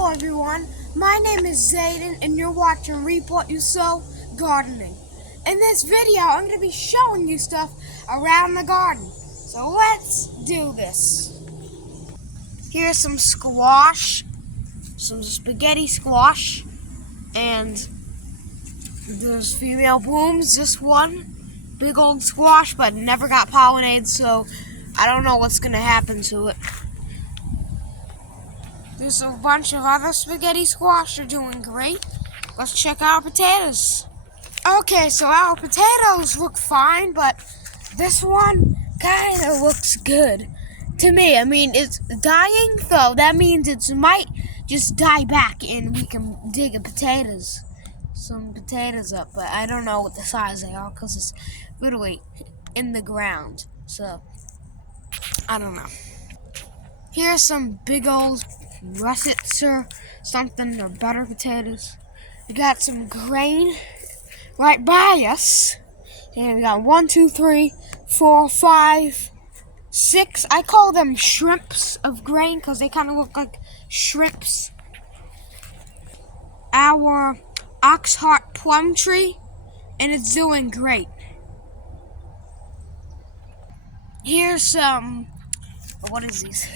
Hello everyone, my name is Zayden and you're watching Reap What You Sow Gardening. In this video, I'm going to be showing you stuff around the garden. So let's do this. Here's some squash, some spaghetti squash, and there's female blooms. This one, big old squash, but never got pollinated, so I don't know what's going to happen to it. There's a bunch of other spaghetti squash are doing great. Let's check out our potatoes. Okay, so our potatoes look fine, but this one kind of looks good to me. I mean, it's dying, so that means it might just die back and we can dig some potatoes up. But I don't know what the size they are because it's literally in the ground. So, I don't know. Here's some big old russets or something, or butter potatoes. We got some grain right by us. And we got 1, 2, 3, 4, 5, 6. I call them shrimps of grain because they kind of look like shrimps. Our Oxheart plum tree, and it's doing great. Here's some, what is these?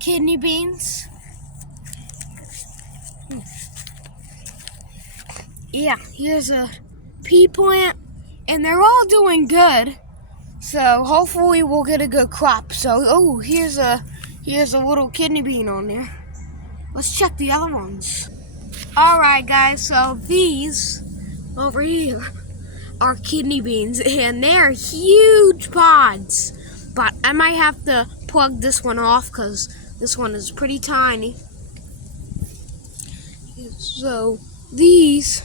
Kidney beans. Yeah, here's a pea plant, and they're all doing good. So hopefully we'll get a good crop. So here's a little kidney bean on there. Let's check the other ones. All right, guys. So these over here are kidney beans, and they're huge pods. But I might have to plug this one off because this one is pretty tiny. So these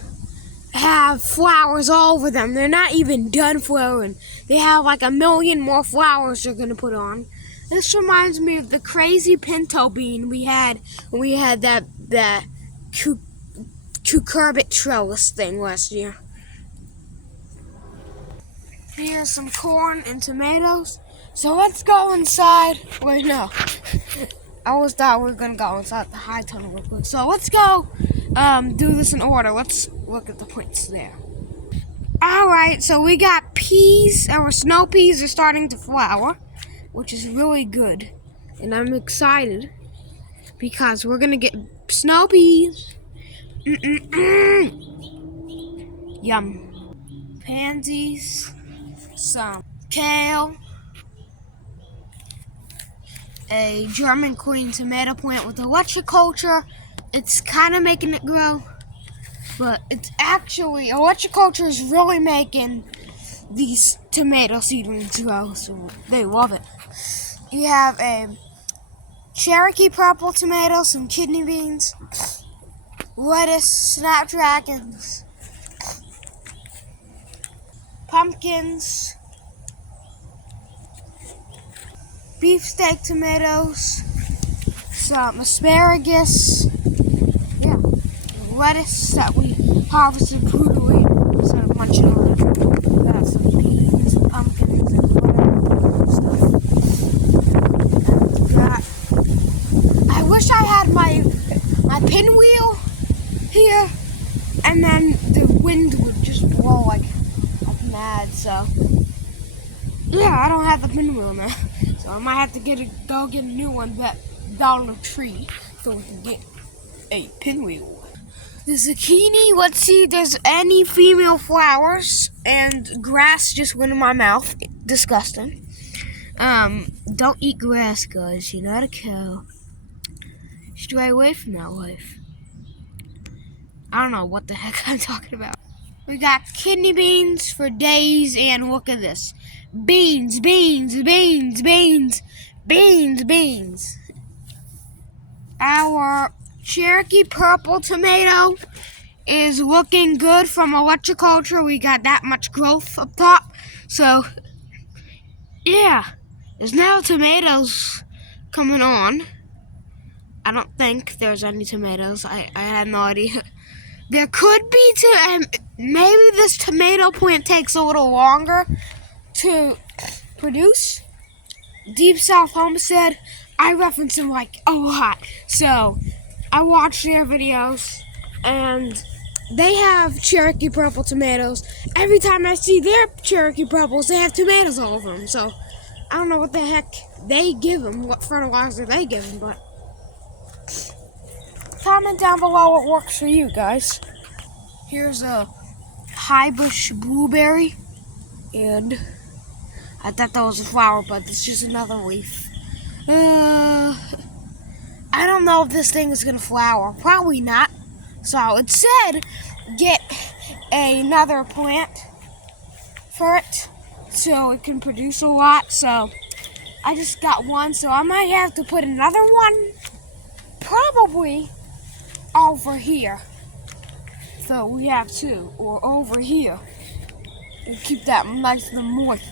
have flowers all over them. They're not even done flowering. They have like 1 million more flowers they're gonna put on. This reminds me of the crazy pinto bean we had when we had that cucurbit trellis thing last year. Here's some corn and tomatoes. So let's go inside. Wait, no. I always thought we were gonna go inside the high tunnel real quick. So let's go do this in order. Let's look at the points there. Alright, so we got peas. Our snow peas are starting to flower, which is really good. And I'm excited because we're gonna get snow peas. Yum. Pansies, some kale, a German queen tomato plant with electroculture. It's kind of making it grow, but it's actually, electroculture is really making these tomato seedlings grow, so they love it. You have a Cherokee purple tomato, some kidney beans, lettuce, snapdragons, pumpkins, beefsteak tomatoes, some asparagus, lettuce that we harvested brutally instead of munching on it. Got some peas and pumpkins and whatever stuff. And I wish I had my pinwheel here, and then the wind would just blow like mad. So yeah, I don't have the pinwheel now. So I might have to go get a new one down a tree so we can get a pinwheel. The zucchini, let's see if there's any female flowers, and grass just went in my mouth. Disgusting. Don't eat grass, guys. You're not a cow. Stray away from that life. I don't know what the heck I'm talking about. We got kidney beans for days, and look at this. Beans, beans, beans, beans, beans, beans. Our Cherokee purple tomato is looking good from electroculture. We got that much growth up top. So, yeah, there's now tomatoes coming on. I don't think there's any tomatoes. I had no idea. There could be maybe this tomato plant takes a little longer to produce. Deep South Homestead, I reference him like a lot. So I watch their videos, and they have Cherokee purple tomatoes. Every time I see their Cherokee purples, they have tomatoes all over them. So I don't know what the heck they give them, what fertilizer they give them, but comment down below what works for you guys. Here's a high bush blueberry, and I thought that was a flower, but it's just another leaf. I don't know if this thing is gonna flower. Probably not. So it said get another plant for it so it can produce a lot. So I just got one, so I might have to put another one probably over here. So we have two, or over here. And keep that nice and moist.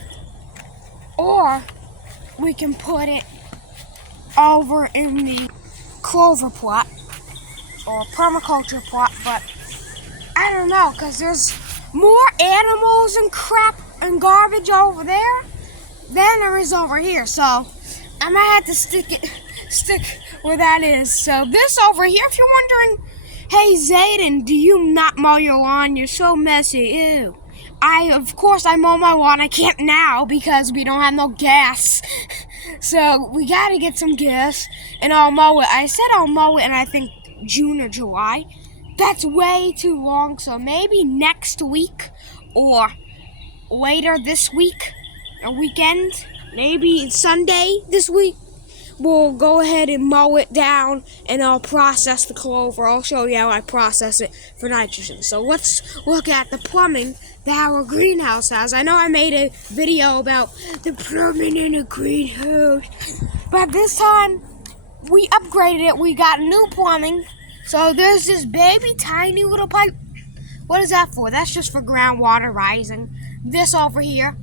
Or we can put it over in the clover plot or permaculture plot, but I don't know, because there's more animals and crap and garbage over there than there is over here. So I might have to stick where that is. So this over here, if you're wondering, hey Zayden, do you not mow your lawn? You're so messy. Ew. Of course I mow my lawn. I can't now because we don't have no gas. So we gotta get some gas and I'll mow it. I said I'll mow it in I think June or July. That's way too long, so maybe next week or later this week or weekend, maybe Sunday this week, we'll go ahead and mow it down and I'll process the clover. I'll show you how I process it for nitrogen. So let's look at the plumbing that our greenhouse has. I know I made a video about the plumbing in a greenhouse, but this time we upgraded it. We got new plumbing. So there's this baby tiny little pipe. What is that for? That's just for groundwater rising. This over here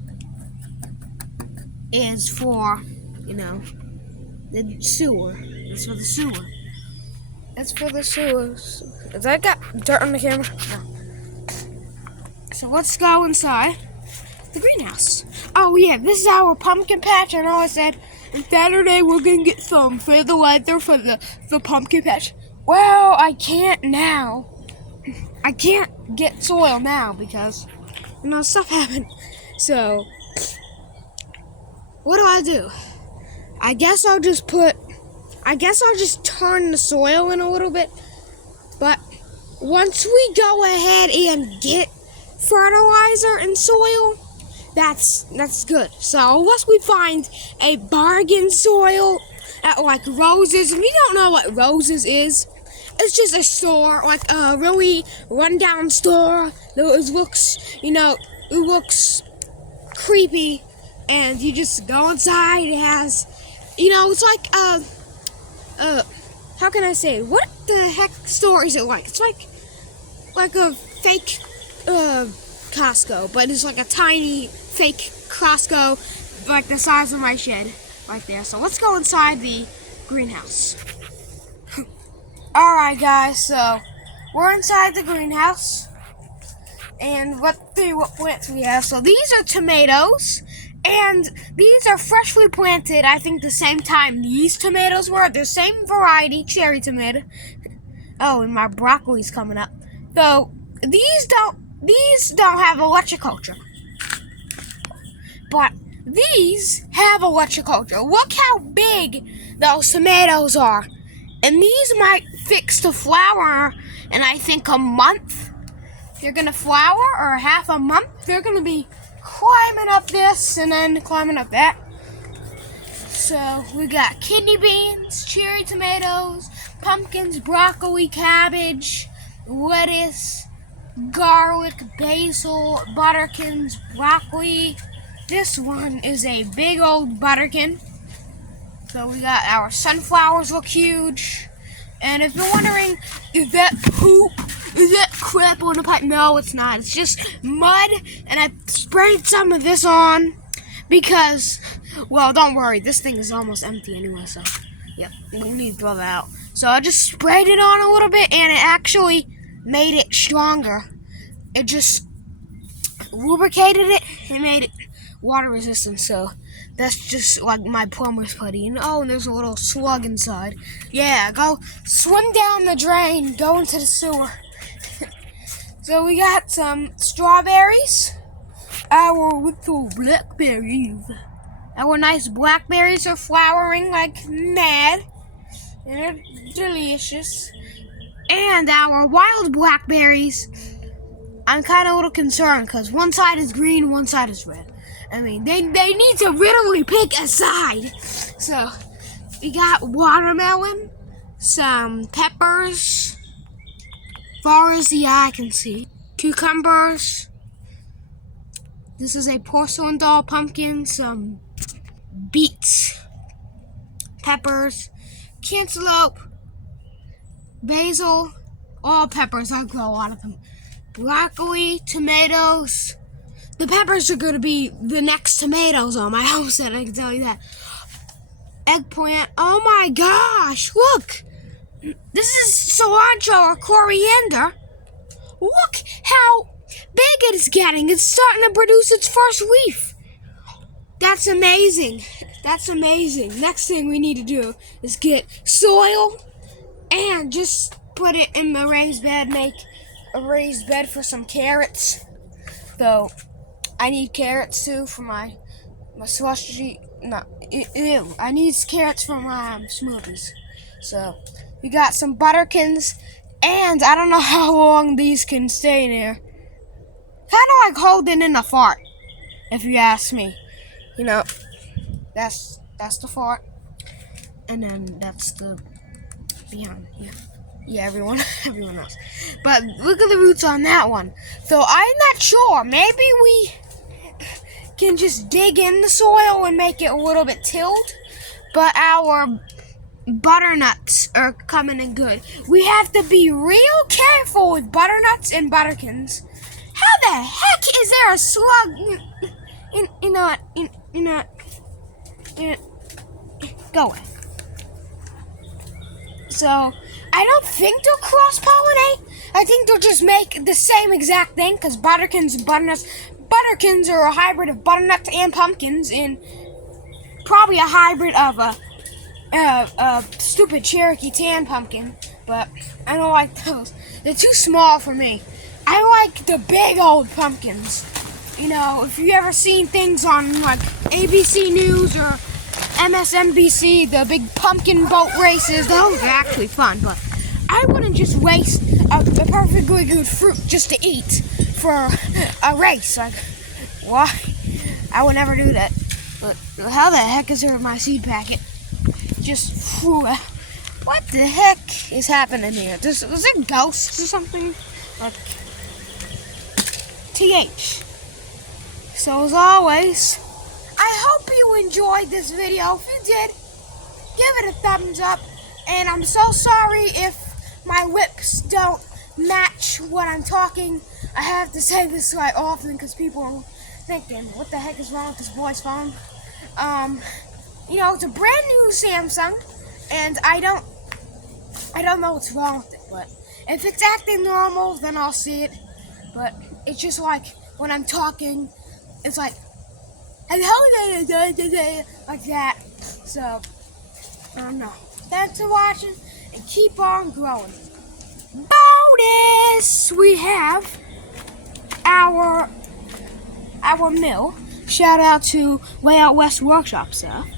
is for, the sewer. It's for the sewer. It's for the sewers. Has that got dirt on the camera? No. So let's go inside the greenhouse. Oh yeah, this is our pumpkin patch. I know I said on Saturday we're gonna get some fertilizer for the pumpkin patch. Well, I can't now. I can't get soil now because stuff happened. So what do? I guess I'll just turn the soil in a little bit. But once we go ahead and get fertilizer and soil, that's good. So unless we find a bargain soil at like Roses, and we don't know what Roses is. It's just a store, like a really rundown store. It looks creepy, and you just go inside. It has, it's like how can I say it? What the heck store is it like? It's like a fake Costco, but it's like a tiny fake Costco, like the size of my shed, right there. So let's go inside the greenhouse. Alright guys, so we're inside the greenhouse, and what plants we have. So these are tomatoes, and these are freshly planted, I think the same time these tomatoes were, the same variety, cherry tomato. Oh, and my broccoli's coming up. So these don't have electroculture, but these have electroculture. Look how big those tomatoes are. And these might fix the flower in I think a month. They're gonna flower, or half a month. They're gonna be climbing up this and then climbing up that. So we got kidney beans, cherry tomatoes, pumpkins, broccoli, cabbage, lettuce, garlic, basil, butterkins, broccoli. This one is a big old butterkin. So we got our sunflowers look huge. And if you're wondering, is that poop? Is that crap on the pipe? No, it's not. It's just mud. And I sprayed some of this on because, well, don't worry. This thing is almost empty anyway. So, yep, we need to throw that out. So I just sprayed it on a little bit and it actually made it stronger. It just lubricated it and made it water resistant. So That's just like my plumber's putty. And oh, and there's a little slug inside. Yeah, go swim down the drain, go into the sewer. So we got some strawberries, our little blackberries. Our nice blackberries are flowering like mad, and they're delicious. And our wild blackberries, I'm kind of a little concerned because one side is green, one side is red. I mean, they need to literally pick a side. So, we got watermelon, some peppers, far as the eye can see, cucumbers. This is a porcelain doll pumpkin, some beets, peppers, cantaloupe, basil, all peppers. I grow a lot of them. Broccoli, tomatoes. The peppers are going to be the next tomatoes on my house, and I can tell you that. Eggplant. Oh my gosh, look. This is cilantro or coriander. Look how big it is getting. It's starting to produce its first leaf. That's amazing. That's amazing. Next thing we need to do is get soil and just put it in the raised bed, make a raised bed for some carrots. Though I need carrots too for my slushy. No, ew. I need carrots for my smoothies. So we got some butterkins, and I don't know how long these can stay in here. Kind of like holding in a fart, if you ask me. You know, that's the fart, and then that's the behind. Yeah, everyone else. But look at the roots on that one. So I'm not sure. Maybe we can just dig in the soil and make it a little bit tilled. But our butternuts are coming in good. We have to be real careful with butternuts and butterkins. How the heck is there a slug go away. So I don't think they'll cross-pollinate. I think they'll just make the same exact thing, because butterkins and butternuts. Butterkins are a hybrid of butternuts and pumpkins, and probably a hybrid of a stupid Cherokee tan pumpkin. But I don't like those. They're too small for me. I like the big old pumpkins. You know, if you ever seen things on like ABC News or MSNBC, the big pumpkin boat races, those are actually fun. But I wouldn't just waste a perfectly good fruit just to eat for a race. Like, why? I would never do that. But how the heck is there my seed packet? Just, what the heck is happening here? Was it ghosts or something? Like, TH. So as always, I hope you enjoyed this video. If you did, give it a thumbs up. And I'm so sorry if my lips don't match what I'm talking. I have to say this quite often because people are thinking, what the heck is wrong with this boy's phone? You know, it's a brand new Samsung, and I don't know what's wrong with it, but if it's acting normal, then I'll see it. But it's just like when I'm talking, it's like like that. So I don't know. Thanks for watching, and keep on growing. Bonus! We have our mill. Shout out to Way Out West Workshop stuff.